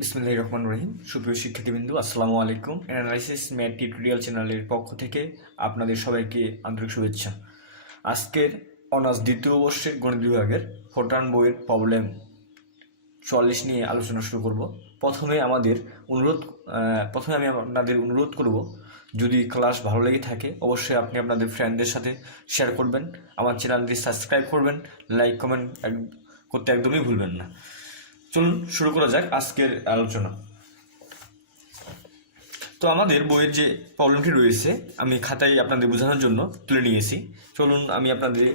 বিসমিল্লাহির রহমানির রহিম। সুপ্রিয় শিক্ষার্থীবৃন্দ, আসসালামু আলাইকুম। অ্যানালাইসিস ম্যাথ টিউটোরিয়াল চ্যানেলের পক্ষ থেকে আপনাদের সবাইকে আন্তরিক শুভেচ্ছা। আজকের অনার্স দ্বিতীয় বর্ষের গণিত বিভাগের ফোরট্রান বইয়ের প্রবলেম 44 নিয়ে আলোচনা শুরু করব। প্রথমে আমি আপনাদের অনুরোধ করব, যদি ক্লাস ভালো লেগে থাকে অবশ্যই আপনি আপনাদের ফ্রেন্ডদের সাথে শেয়ার করবেন, আমার চ্যানেলটি সাবস্ক্রাইব করবেন, লাইক কমেন্ট করতে একদমই ভুলবেন না। চলুন শুরু করা যাক আজকের আলোচনা। তো আমাদের বইয়ের যে প্রবলেমটি রয়েছে আমি খাতায় আপনাদের বোঝানোর জন্য তুলে নিয়েছি। চলুন আমি আপনাদের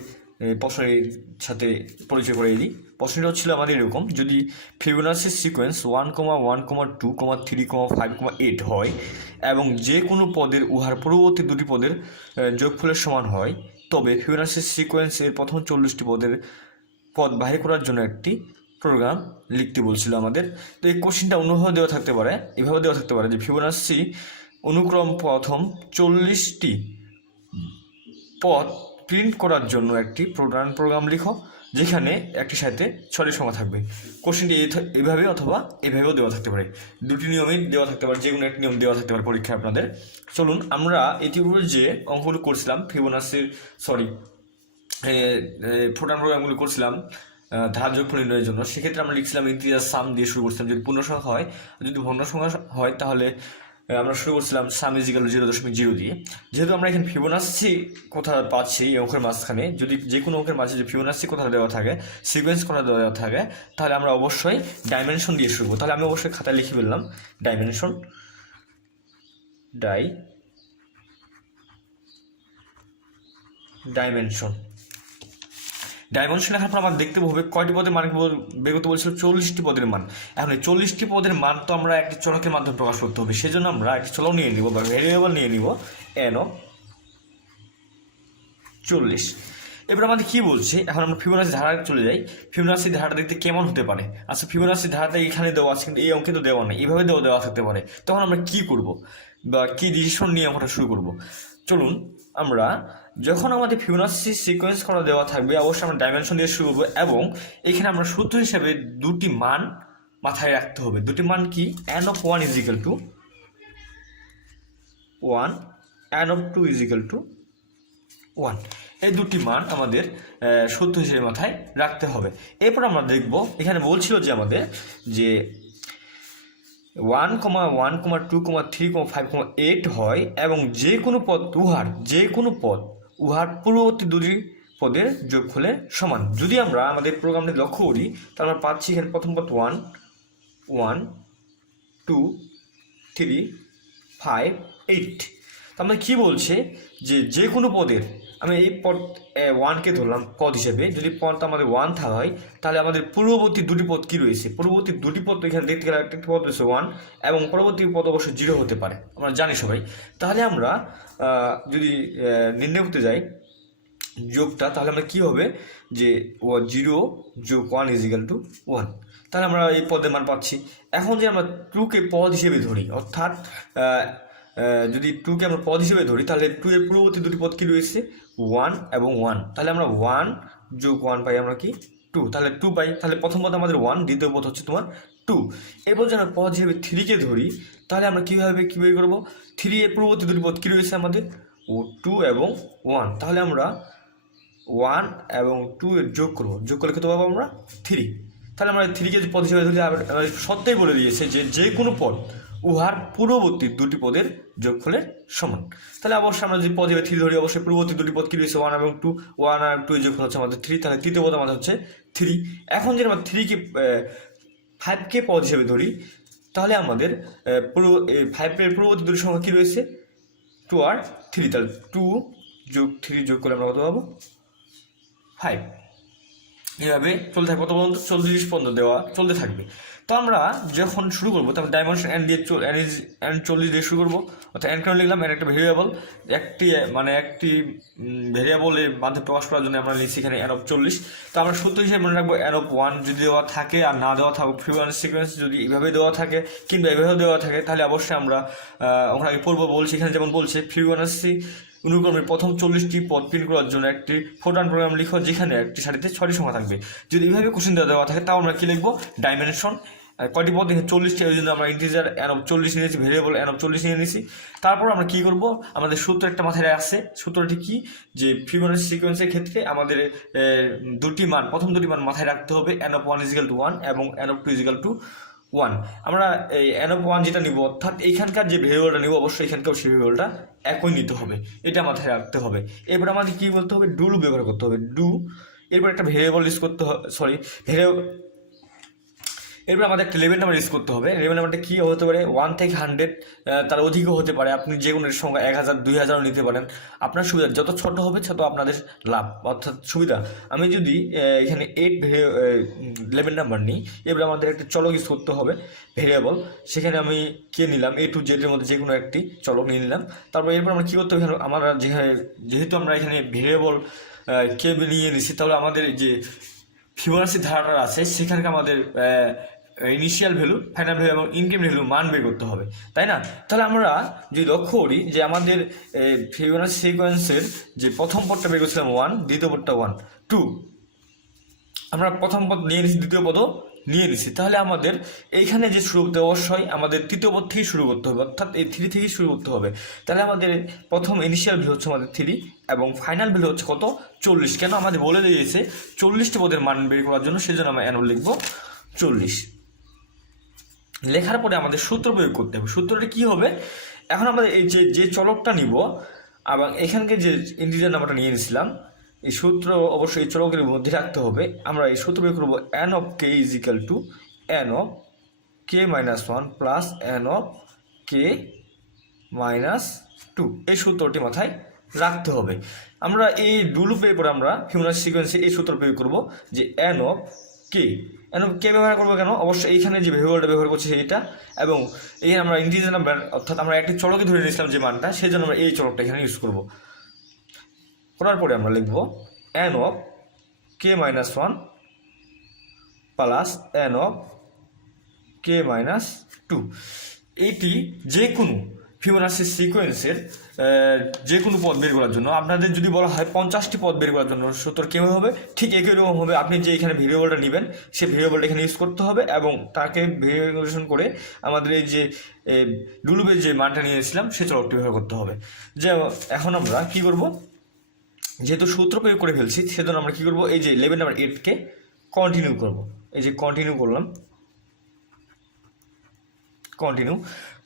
প্রশ্নের সাথে পরিচয় করিয়ে দিই। প্রশ্নটা হচ্ছিল আমাদের এরকম: যদি ফিবোনাচি সিকোয়েন্স 1, 1, 2, 3, 5, 8 হয় এবং যে কোনো পদের উহার পূর্ববর্তী দুটি পদের যোগফলের সমান হয়, তবে ফিবোনাচি সিকোয়েন্সের প্রথম 40টি পদ বাহির করার জন্য একটি প্রোগ্রাম লিখতে বলছিল আমাদের। তো এই কোশ্চেনটা অন্যভাবে দেওয়া থাকতে পারে, এভাবে দেওয়া থাকতে পারে যে ফিবোনাচি অনুক্রম প্রথম 40টি পদ প্রিন্ট করার জন্য একটি প্রোগ্রাম লিখো, যেখানে একটি সাথে 6টি সংখ্যা থাকবে। কোশ্চেনটি এইভাবে অথবা এভাবেও দেওয়া থাকতে পারে, দুটি নিয়মেই দেওয়া থাকতে পারে, যে কোনো একটি নিয়ম দেওয়া থাকতে পারে পরীক্ষায় আপনাদের। চলুন আমরা ইতিপূর্বে যে অঙ্কগুলো করছিলাম ফোরট্রান প্রোগ্রামগুলো করছিলাম ধারা যোগফল নির্ণয়ের জন্য, সেক্ষেত্রে আমরা লিখছিলাম ইন্টিজার সাম দিয়ে শুরু করছিলাম। যদি পূর্ণ সংখ্যা হয়, যদি ভগ্ন সংখ্যা হয় তাহলে আমরা শুরু করছিলাম সাম ইজিক্যাল 0.0 দিয়ে। যেহেতু আমরা এখানে ফিবোনাচি কথা পাচ্ছি এই অঙ্কের মাঝখানে, যদি যে কোনো অঙ্কের মাঝে যে ফিবোনাচি কথা দেওয়া থাকে, সিকোয়েন্স কথা দেওয়া থাকে, তাহলে আমরা অবশ্যই ডাইমেনশন দিয়ে শুরু করবো। তাহলে আমি অবশ্যই খাতায় লিখে ফেললাম ডাইমেনশন লেখার পর আমরা দেখতে হবে কয়টি পদের মান বের করতে বলছিল, 40টি পদের মান। এখন এই 40টি পদের মান তো আমরা একটি চলকের মাধ্যমে প্রকাশ করতে হবে, সেজন্য আমরা একটি চলক নিয়ে নিব বা ভেরিয়েবল নিয়ে নিব n of 40। এবার আমাদের কি বলছে, এখন আমরা ফিবোনাচি ধারা চলে যাই। ফিবোনাচি ধারাটা দেখতে কেমন হতে পারে? আচ্ছা, ফিবোনাচি ধারাটা এখানে দেওয়া আছে কিন্তু এই অঙ্কে তো দেওয়া নেই, এইভাবে দেওয়া থাকতে পারে। তখন আমরা কি করব বা কি ডিসিশন নিয়ে আমরা শুরু করব? চলুন আমরা, যখন আমাদের ফিবোনাচি সিকোয়েন্স করা দেওয়া থাকবে অবশ্যই আমরা ডাইমেনশন দিয়ে শুরু করবো, এবং এখানে আমরা সূত্র হিসেবে দুটি মান মাথায় রাখতে হবে। দুটি মান কি? n of 1 is equal to 1, n of 2 is equal to 1। এই দুটি মান আমাদের সূত্র হিসেবে মাথায় রাখতে হবে। এরপর আমরা দেখব, এখানে বলছিল যে আমাদের যে 1, 1, 2, 3, 5, 8 হয় এবং যে কোনো পদ উহার পূর্ববর্তী দুটি পদের যোগফলের সমান। যদি আমরা আমাদের প্রোগ্রামটি লক্ষ্য করি তাহলে আমরা পাচ্ছি এখানে প্রথম পদ 1, 1, 2, 3, 5, 8। তো আমরা কী বলছে যে কোনো পদের, আমি এই পদ 1কে ধরলাম পদ হিসেবে। যদি পদটা আমাদের 1 হয় তাহলে আমাদের পূর্ববর্তী দুটি পদ কী রয়েছে? পূর্ববর্তী দুটি পদ তো এখানে দেখতে গেলে একটা পদ রয়েছে 1 এবং পরবর্তী পদ অবশ্যই 0 হতে পারে, আমরা জানি সবাই। তাহলে আমরা যদি নির্ণয় করতে যাই যোগটা, তাহলে আমরা কী হবে যে 0 যোগ 1 ইজিক্যাল টু 1। তাহলে আমরা এই পদের মান পাচ্ছি। এখন যে আমরা 2কে পদ হিসেবে ধরি, অর্থাৎ যদি 2কে আমরা পদ হিসেবে ধরি তাহলে 2 এর পূর্ববর্তী দুটি পদ কি রয়েছে? 1 এবং 1। তাহলে আমরা 1 যোগ 1 পাই আমরা কি? 2। তাহলে 2 পাই। তাহলে প্রথম পদ আমাদের 1, দ্বিতীয় পদ হচ্ছে তোমার 2। এরপর যদি আমরা পদ হিসেবে 3কে ধরি তাহলে আমরা কী বের করবো? 3 এর পূর্ববর্তী দুটি পদ কী রয়েছে আমাদের? 2 এবং 1। তাহলে আমরা 1 এবং 2 এর যোগ করবো, যোগ করলে কত পাবো আমরা? 3। তাহলে আমরা 3কে পদ হিসেবে ধরি, সত্যই বলে দিয়েছে যে কোনো পদ উহার পূর্ববর্তী দুটি পদের যোগফলের সমান। তাহলে অবশ্যই আমরা যদি পদ হিসেবে 3 ধরি, অবশ্যই পূর্ববর্তী দুটি পদ কী রয়েছে? 1 এবং 2। 1 আর 2 এর যোগফল হচ্ছে আমাদের 3। তাহলে তৃতীয় পদ আমাদের হচ্ছে 3। এখন যদি আমরা 5কে পদ হিসেবে ধরি তাহলে আমাদের 5 এর পূর্ববর্তী দুটি সংখ্যা কী রয়েছে? 2 আর 3। তাহলে 2 যোগ 3 যোগ করলে আমরা কত পাবো? 5। এইভাবে চলতে থাকবে, কত পর্যন্ত? 40 পর্যন্ত দেওয়া চলতে থাকবে। তো আমরা যখন শুরু করবো তখন ডাইমেনশন n 40 দিয়ে শুরু করবো, অর্থাৎ n কেন লিখলাম? এর একটা ভেরিয়েবল, একটি ভেরিয়েবলের মাধ্যমে প্রকাশ করার জন্য আমরা লিখছি এখানে n of 40। তো আমরা সূত্র হিসেবে মনে রাখবো n of 1 যদি দেওয়া থাকে আর না দেওয়া থাকুক, ফিবোনাচি সিকোয়েন্স যদি এইভাবে দেওয়া থাকে কিংবা এভাবেও দেওয়া থাকে, তাহলে অবশ্যই আমরা ওখানে পূর্ব বলছি, এখানে যেমন বলছে ফিবোনাচি অনুক্রমের প্রথম 40টি পদ প্রিন্ট করার জন্য একটি ফোরট্রান প্রোগ্রাম লিখো, যেখানে একটি সারিতে 6টি সংখ্যা থাকবে। যদি এইভাবে কোশ্চেন দেওয়া থাকে তাও আমরা কি লিখবো? ডাইমেনশন কয়টি পদ দেখে 40টি, ওই জন্য আমরা ইন্টিজার এন অফ 40 নিয়েছি, ভেরিয়েবল এন অফ 40 নিয়ে নিয়েছি। তারপর আমরা কী করব, আমাদের সূত্র একটা মাথায় আসছে। সূত্রটি কি, যে ফিবোনাচি সিকোয়েন্সের ক্ষেত্রে আমাদের প্রথম দুটি মান মাথায় রাখতে হবে, এন অফ 1 ইজিক্যাল টু 1 এবং এন অফ 2 ইজিক্যাল টু 1। আমরা এই এন অফ 1 যেটা নিব, অর্থাৎ এইখানকার যে ভেরিয়েবলটা নিব অবশ্যই এখানকার সেই ভেরিয়েবলটা একই নিতে হবে, এটা মাথায় রাখতে হবে। এরপর আমাদের কী বলতে হবে, ডু লুপ ব্যবহার করতে হবে, ডু। এরপর একটা ভেরিয়েবল ইউজ করতে হবে, এরপর আমাদের একটা লেভেল নাম্বার ইউজ করতে হবে। লেভেল নাম্বারটা কী হতে পারে, 1 থেকে 100, তার অধিকও হতে পারে। আপনি যে কোনো সংখ্যা 1000, 2000 নিতে পারেন, আপনার সুবিধা। যত ছোট হবে তত আপনাদের লাভ, অর্থাৎ সুবিধা। আমি যদি এখানে 8 লেভেল নাম্বার নিই, এবার আমাদের একটা চলক ইউজ করতে হবে, ভেরিয়েবল। সেখানে আমি কে নিলাম, A to Z এর মধ্যে যে কোনো একটি চলক নিয়ে নিলাম। তারপর এরপর আমরা কী করতে হবে, আমরা যেহেতু আমরা এখানে ভেরিয়েবল কে নিয়ে নিচ্ছি, তাহলে আমাদের যে ফিবোনাচি ধারাটা আছে সেখানকে আমাদের ইনিশিয়াল ভ্যালু, ফাইনাল ভ্যালু এবং ইনক্রিমেন্ট ভ্যালু মান বের করতে হবে, তাই না? তাহলে আমরা যদি লক্ষ্য করি যে আমাদের ফিবোনাচি সিকোয়েন্সের যে প্রথম পদটা বের করছিলাম 1, দ্বিতীয় পদটা 1, 2, আমরা প্রথম পদ নিয়ে নিচ্ছি, দ্বিতীয় পদও নিয়ে নিচ্ছি। তাহলে আমাদের এইখানে যে শুরু করতে অবশ্যই আমাদের তৃতীয় পদ থেকেই শুরু করতে হবে, অর্থাৎ এই 3 থেকেই শুরু করতে হবে। তাহলে আমাদের প্রথম ইনিশিয়াল ভ্যালু হচ্ছে আমাদের 3 এবং ফাইনাল ভ্যালু হচ্ছে কত, 40। কেন, আমাদের বলে দিয়েছে 40টি পদের মান বের করার জন্য, সেই জন্য আমরা অ্যানুয়াল লিখব 40। লেখার পরে আমাদের সূত্র প্রয়োগ করতে হবে। সূত্রটা কী হবে, এখন আমাদের এই যে চলকটা নিব এবং এখানকে যে ইন্টিজার নাম্বারটা নিয়ে নিয়েছিলাম, এই সূত্র অবশ্যই এই চলকের মধ্যে রাখতে হবে। আমরা এই সূত্র প্রয়োগ করবো, N of K is equal to N of K minus 1 plus N of K minus 2। এই সূত্রটি মাথায় রাখতে হবে। আমরা এই ডু লুপের পরে আমরা ফিবোনাচি সিকোয়েন্সে এই সূত্র প্রয়োগ করব, যে এন অফ কে ব্যবহার করবো কেন, অবশ্যই এইখানে যে ভেরিয়েবলটা ব্যবহার করছি সেইটা, এবং এখানে আমরা ইন্টিজার নাম্বার, অর্থাৎ আমরা একটি চলকে ধরে নিয়েছিলাম যে মানটা, সেই জন্য আমরা এই চলকটা এখানে ইউজ করব। করার পরে আমরা লিখব N of K minus 1 plus N of K minus 2। এটি যে কোনো ফিবোনাচি সিকোয়েন্সের যে কোনো পদ বের করার জন্য, আপনাদের যদি বলা হয় 50টি পদ বের করার জন্য সূত্র কীভাবে হবে, ঠিক একই রকম হবে। আপনি যে এখানে ভেরিয়েবলটা নেবেন, সেই ভেরিয়েবলটা এখানে ইউজ করতে হবে এবং তাকে ভেরিয়েবলেশন করে আমাদের এই যে ডুলুপের যে মানটা নিয়েছিলাম সেই চলকটি ব্যবহার করতে হবে। যে এখন আমরা কী করব, যেহেতু সূত্র প্রয়োগ করে ফেলছি, সেজন্য আমরা কী করব, এই যে লেভেল নাম্বার 8কে কন্টিনিউ করব। এই যে কন্টিনিউ করলাম,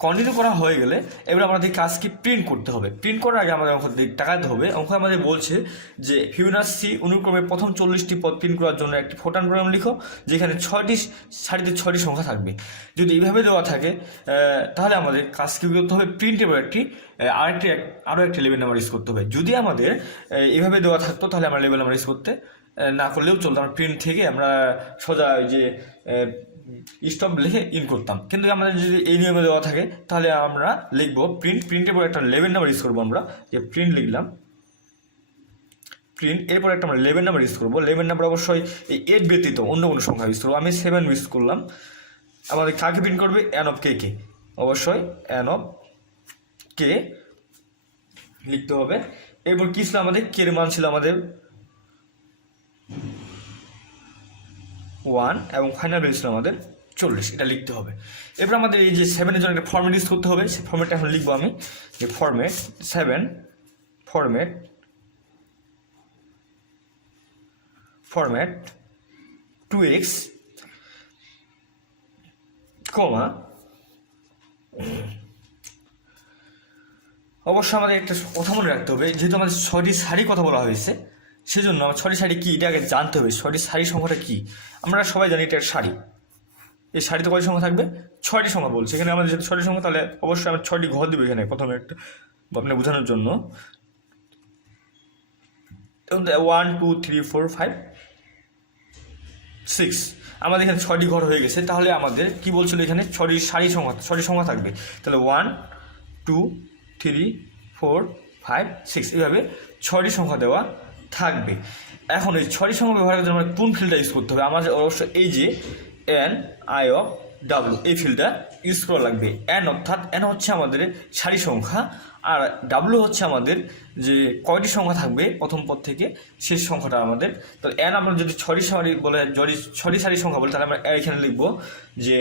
কন্টিনিউ করা হয়ে গেলে এবার আমাদের কাজ কি, প্রিন্ট করতে হবে। প্রিন্ট করার আগে আমাদের অঙ্ক টাকাতে হবে। অঙ্ক আমাদের বলছে যে ফিবোনাচি অনুক্রমে প্রথম 40টি পদ প্রিন্ট করার জন্য একটি ফোরট্রান প্রোগ্রাম লিখো, যেখানে 6টি সারিতে 6টি সংখ্যা থাকবে। যদি এইভাবে দেওয়া থাকে তাহলে আমাদের কাজ কী করতে হবে, প্রিন্টের আরও একটি লেভেল নাম্বার ইউজ করতে হবে। যদি আমাদের এইভাবে দেওয়া থাকতো তাহলে আমরা লেভেল নাম্বার ইউজ করতে না করলেও চলতো, আমরা প্রিন্ট থেকে আমরা সোজা যে স্টপ লিখে ইন করতাম। কিন্তু আমাদের যদি এই নিয়মে দেওয়া থাকে তাহলে আমরা লিখবো প্রিন্টের পর একটা লেভেল নাম্বার ইউজ করবো। আমরা যে প্রিন্ট লিখলাম, এরপর একটা আমরা লেভেল নাম্বার ইউজ করবো। লেভেল নাম্বার অবশ্যই এই 8 ব্যতীত অন্য কোনো সংখ্যা ইউজ করবো। আমি 7 ইউজ করলাম। আমাদের কাকে প্রিন্ট করবে, এন অফ কে, অবশ্যই এন অফ কে লিখতে হবে। এরপর কী ছিল, আমাদের কে এর মান ছিল আমাদের 1 এবং ফাইনাল ভ্যালু ছিল আমাদের 40, এটা লিখতে হবে। এরপর আমাদের এই যে 7-এর জন্য একটা ফরম্যাট ইউজ করতে হবে। সেই ফরম্যাটটা এখন লিখবো আমি, যে ফরম্যাট 7 ফরম্যাট 2x কমা, অবশ্যই আমাদের একটা কথা মনে রাখতে হবে, যেহেতু আমাদের 6টি সারি কথা বলা হয়েছে, সেজন্য আমার 6টি সারি কী এটা আগে জানতে হবে। 6টি সারি সংখ্যাটা কী, আমরা সবাই জানি এটা সারি। এই সারিতে কয়টি সংখ্যা থাকবে, 6টি সংখ্যা বলছে এখানে আমাদের, যেহেতু 6টি সংখ্যা তাহলে অবশ্যই আমরা 6টি ঘর দেবো এখানে প্রথমে একটা আপনাকে বোঝানোর জন্য। 1 2 3 4 5 6 আমাদের এখানে 6টি ঘর হয়ে গেছে। তাহলে আমাদের কি বলছিল, এখানে 6টি সংখ্যা থাকবে। তাহলে 1 2 3 4 5 6 এইভাবে 6টি সংখ্যা দেওয়া থাকবে। এখন এই 6টি সংখ্যা ব্যবহার করার জন্য আমরা কোন ফিল্ডটা ইউজ করতে হবে, আমাদের অবশ্যই এই যে এন আই অফ ডাব্লু এই ফিল্ডটা ইউজ করা লাগবে। এন অর্থাৎ এন হচ্ছে আমাদের সারি সংখ্যা, আর ডাব্লু হচ্ছে আমাদের যে কয়টি সংখ্যা থাকবে প্রথম পদ থেকে শেষ সংখ্যাটা আমাদের। তো এন আমরা যদি ছয়টি সারি বলে, যদি ছয়টি সারি সংখ্যা বলে, তাহলে আমরা এখানে লিখব যে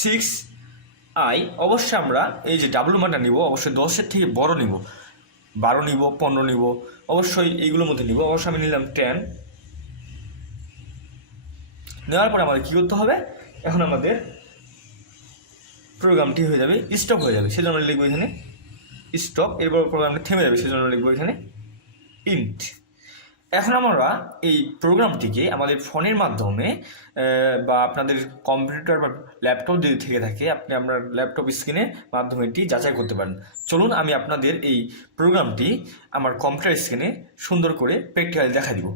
6i। অবশ্যই আমরা এই যে ডাব্লু মানটা নিব অবশ্যই 10-এর থেকে বড় নিব, 12 নিব, 15 নিব, অবশ্যই এইগুলোর মধ্যে নিব। অবশ্যই আমি নিলাম 10। নেওয়ার পরে আমাদের কী করতে হবে, এখন আমাদের প্রোগ্রামটি হয়ে যাবে, স্টপ হয়ে যাবে, সেজন্য আমরা লিখবো এখানে স্টপ। এরপর প্রোগ্রামটি থেমে যাবে, সেজন্য আমরা লিখবো এখানে ইন্ট। এখন আমরা এই প্রোগ্রামটিকে আমাদের ফোনের মাধ্যমে বা আপনাদের কম্পিউটার বা ল্যাপটপ যদি থেকে থাকে, আপনি আপনার ল্যাপটপ স্ক্রিনের মাধ্যমে এটি যাচাই করতে পারেন। চলুন আমি আপনাদের এই প্রোগ্রামটি আমার কম্পিউটার স্ক্রিনে সুন্দর করে প্র্যাকটিক্যালি দেখা দিব।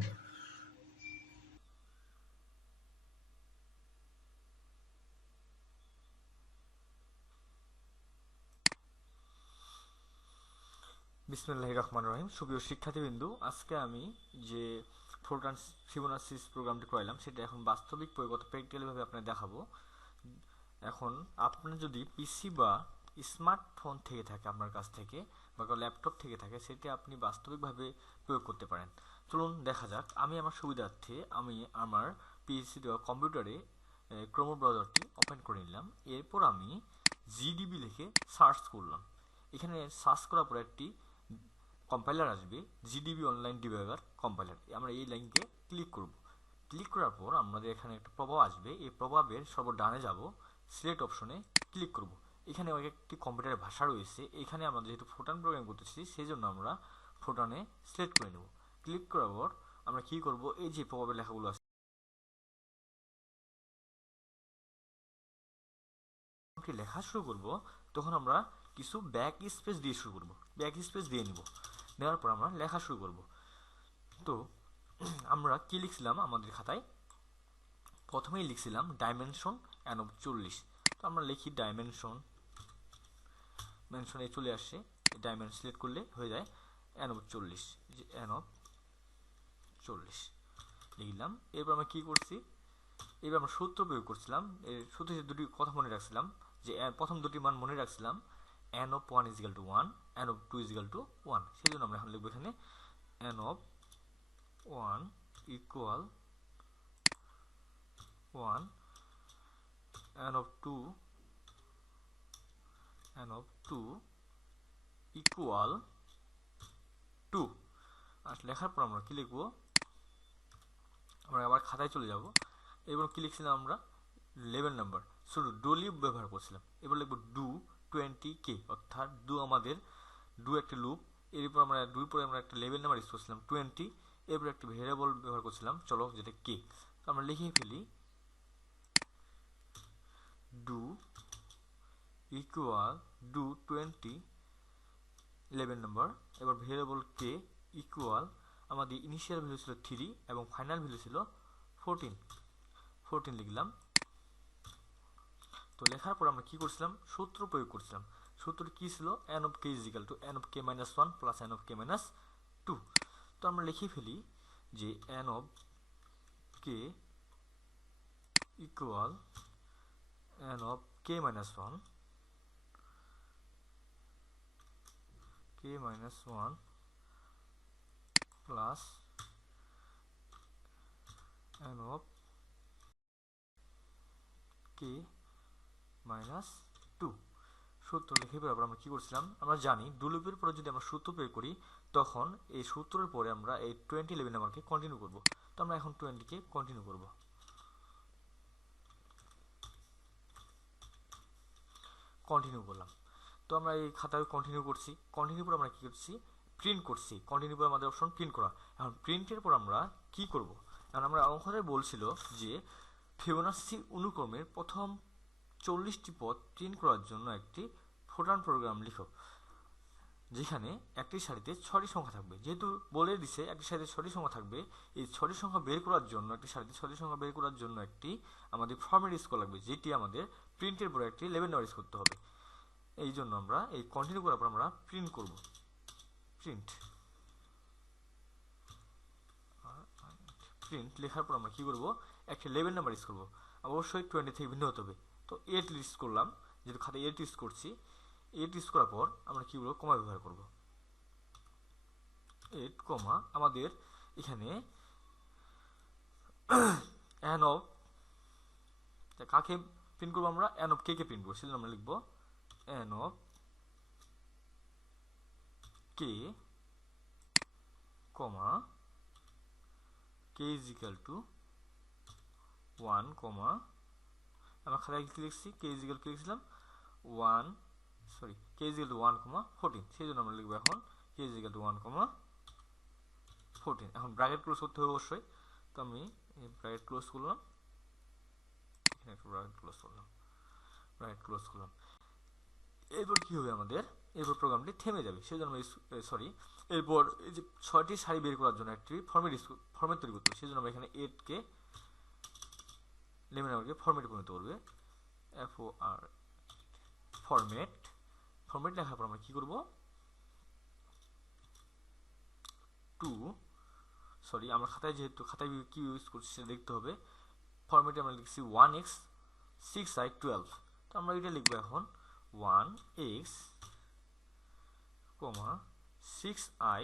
বিসমিল্লাহির রহমানির রহিম। সুপ্রিয় শিক্ষার্থীবৃন্দু, আজকে আমি যে ফোরট্রান ফিবোনাচি প্রোগ্রামটি করাইলাম সেটা এখন বাস্তবিক পরিগত প্র্যাকটিক্যালিভাবে আপনাদের দেখাবো। এখন আপনার যদি পিসি বা স্মার্টফোন থেকে থাকে আপনার কাছ থেকে, বা ল্যাপটপ থেকে থাকে, সেটি আপনি বাস্তবিকভাবে প্রয়োগ করতে পারেন। চলুন দেখা যাক। আমি আমার সুবিধার্থে আমি আমার পিসি বা কম্পিউটারে ক্রোম ব্রাউজারটি ওপেন করে নিলাম। এরপর আমি জিডিবি লিখে সার্চ করলাম। এখানে সার্চ করার পর একটি কম্পাইলার আসবে, জিডিবি অনলাইন ডিবাগার কম্পাইলার। আমরা এই লাইনকে ক্লিক করব। ক্লিক করার পর আমাদের এখানে একটা প্রভাব আসবে। এই প্রভাবের সর্বডানে যাব, সিলেক্ট অপশনে ক্লিক করব। এখানে একটি কম্পিউটারের ভাষা রয়েছে। এখানে আমরা যেহেতু ফোরট্রান প্রোগ্রাম করতেছি, সেই জন্য আমরা ফোরট্রানে সিলেক্ট করে নেব। ক্লিক করার পর আমরা কি করব, এই যে প্রভাবের লেখাগুলো আছে লেখা শুরু করব, তখন আমরা কিছু ব্যাক স্পেস দিয়ে শুরু করব। ব্যাক স্পেস দিয়ে নিব। নেওয়ার পর আমরা লেখা শুরু করব। তো আমরা কি লিখছিলাম আমাদের খাতায়, প্রথমেই লিখছিলাম ডাইমেনশন এন অফ 40। তো আমরা লিখি ডাইমেনশন, মেনশনে চলে আসছে, ডাইমেনশন সিলেক্ট করলে হয়ে যায় এন অফ 40, যে এন অফ 40 লিখলাম। এরপর আমরা কি করছি, এবার আমরা সূত্র প্রয়োগ করছিলাম। এর সূত্রে দুটি কথা মনে রাখছিলাম, যে প্রথম দুটি মান মনে রাখছিলাম, N of 1 is equal to 1, N of 2 is equal to 1। সেই জন্য আমরা এখন লিখবো এখানে N of 1 equal 1, N of 2 equal 2। আর লেখার পর আমরা কি লিখবো, আমরা আবার খাতায় চলে যাব। এবার কি লিখছিলাম আমরা, লেভেল নাম্বার, শুধু ডু লিভ ব্যবহার করছিলাম। এবার লিখবো ডু 20k, অর্থাৎ ডু আমাদের ডু একটা লুপ। এরপর আমরা ডুর পরে আমরা একটা লেভেল নাম্বার ইউজ করছিলাম 20। এরপর একটা ভেরিয়েবল ব্যবহার করছিলাম, চলো যেটা কে। তো আমরা লিখে ফেলি do equal do 20 level number, এবার ভেরিয়েবল কে ইকুয়াল আমাদের ইনিশিয়াল ভ্যালু ছিল 3 এবং ফাইনাল ভ্যালু ছিল 14 লিখলাম। তো লেখার পর আমরা কি করছিলাম, সূত্র প্রয়োগ করছিলাম। সূত্রটি কি ছিল, N of K is equal to N of K minus 1 plus N of K minus 2। তো আমরা লিখে ফেলি যে N of K equal N of K minus 1 plus N of K minus 2। সূত্র লিখে পর আমরা কি করছিলাম, আমরা জানি ডু লুপের পরে যদি আমরা সূত্র প্রয়োগ করি, তখন এই সূত্রের পরে আমরা এই 20 লেভেল নাম্বারকে কন্টিনিউ করব। তো আমরা এখন 20কে কন্টিনিউ করব। কন্টিনিউ করলাম। তো আমরা এই খাতায় কন্টিনিউ করছি। কন্টিনিউ পর আমরা কি করছি, প্রিন্ট করছি। কন্টিনিউ পর আমাদের অপশন প্রিন্ট করা। এখন প্রিন্টের পর আমরা কি করব, এখন আমরা অঙ্কটায় বলছিল যে ফিবোনাচি অনুক্রমের প্রথম 40টি পদ প্রিন্ট করার জন্য একটি ফোরট্রান প্রোগ্রাম লিখো, যেখানে একটি সারিতে 6টি সংখ্যা থাকবে। যেহেতু বলে দিছে একটি সারিতে 6টি সংখ্যা থাকবে, এই 6টি সংখ্যা বের করার জন্য, একটি সারিতে 6টি সংখ্যা বের করার জন্য একটি আমাদের ফরম্যাট ইউজ করা লাগবে, যেটি আমাদের প্রিন্টের পরে একটি লেভেল নাম্বার ইউজ করতে হবে। এই জন্য আমরা এই কন্টিনিউ করার পর আমরা প্রিন্ট করব। প্রিন্ট লেখার পর আমরা কি করব, একটা লেভেল নাম্বার ইউজ করব। অবশ্যই 20 থেকে ভিন্ন হতে হবে। তো 8 ইউজ করলাম, যেহেতু খাতায় 8 ইউজ করছি, 8 ইউজ করার পর আমরা কি বলবো, কমা ব্যবহার করব। 8 কমা আমাদের এখানে অ্যান অফ কাকে প্রিন্ট করবো, আমরা an of K K print করবো, সেজন্য আমরা লিখবো an of K comma K is equal to 1 কমা আমরা খাতায় কি লিখছি, কে ইজ ইকুয়াল কি লিখছিলাম 1 sorry K is equal to 1 কমা 14, সেই জন্য আমরা লিখবো এখন কে ইজ ইকুয়াল টু 1 কমা 14। এখন ব্র্যাকেট ক্লোজ করতে হবে অবশ্যই, তো আমি ব্র্যাকেট ক্লোজ করলাম, এখানে একটু ব্র্যাকেট ক্লোজ করলাম, ব্র্যাকেট ক্লোজ করলাম। এরপর কি হবে আমাদের, এরপর প্রোগ্রামটি থেমে যাবে, সেই জন্য সরি এরপর এই যে 6টি সারি বের করার জন্য একটি ফরম্যাট তৈরি করতে হবে, সেই জন্য আমরা এখানে 8 কে লেমন আমাকে ফরম্যাটে পরিণত করবে, FOR ফরম্যাট লেখার পর আমরা কি করব, আমরা খাতায় যেহেতু খাতায় কি ইউজ করছি সেটা দেখতে হবে। ফরম্যাটে আমরা লিখছি 1x 6i 12, তো আমরা এটা লিখবো এখন 1x 6i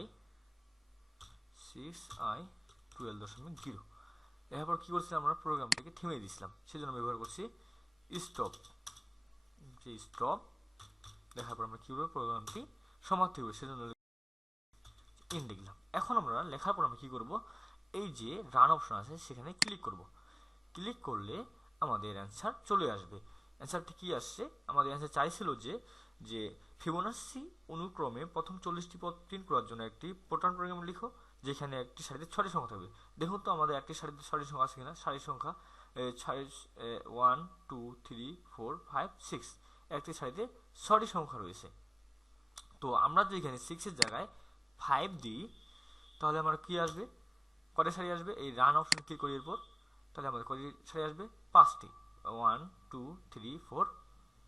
12.0। এরপর কি করছিলাম, আমরা প্রোগ্রামটাকে থেমে দিয়েছিলাম, সেজন্য ব্যবহার করছি স্টপ। যে স্টপ দেখার পর আমরা কি করবো, প্রোগ্রামটি সমাপ্তি হবে, সেজন্য ইন লিখলাম। এখন আমরা লেখার পর আমরা কি করব, এই যে রান অপশন আছে সেখানে ক্লিক করব। ক্লিক করলে আমাদের অ্যান্সার চলে আসবে। অ্যান্সারটি কি আসছে, আমাদের অ্যান্সার চাইছিল যে ফিবোনাচি অনুক্রমে প্রথম 40টি পদ প্রিন্ট করার জন্য একটি ফোরট্রান প্রোগ্রাম লিখো, যেখানে একটি সারিতে 6টি সংখ্যা থাকবে। দেখুন তো আমাদের একটি সারিতে 6টি সংখ্যা আছে কিনা, সারির সংখ্যা 1 2 3 4 5 6, একটি সারিতে 6টি সংখ্যা রয়েছে। তো আমরা যদি এখানে 6 এর জায়গায় 5 দিই, তাহলে আমার কি আসবে, কয়টা সারি আসবে, এই রান অপশন ক্লিক করি এরপর, তাহলে আমাদের কয়টি সারি আসবে, 5টি, 1 2 3 4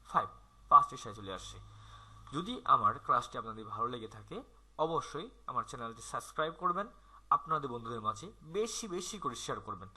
5, 5টি সারি চলে আসছে। যদি আমার ক্লাসটি আপনাদের ভালো লেগে থাকে, অবশ্যই আমার চ্যানেলটি সাবস্ক্রাইব করবেন, আপনাদের বন্ধুদের মাঝে বেশি বেশি করে শেয়ার করবেন।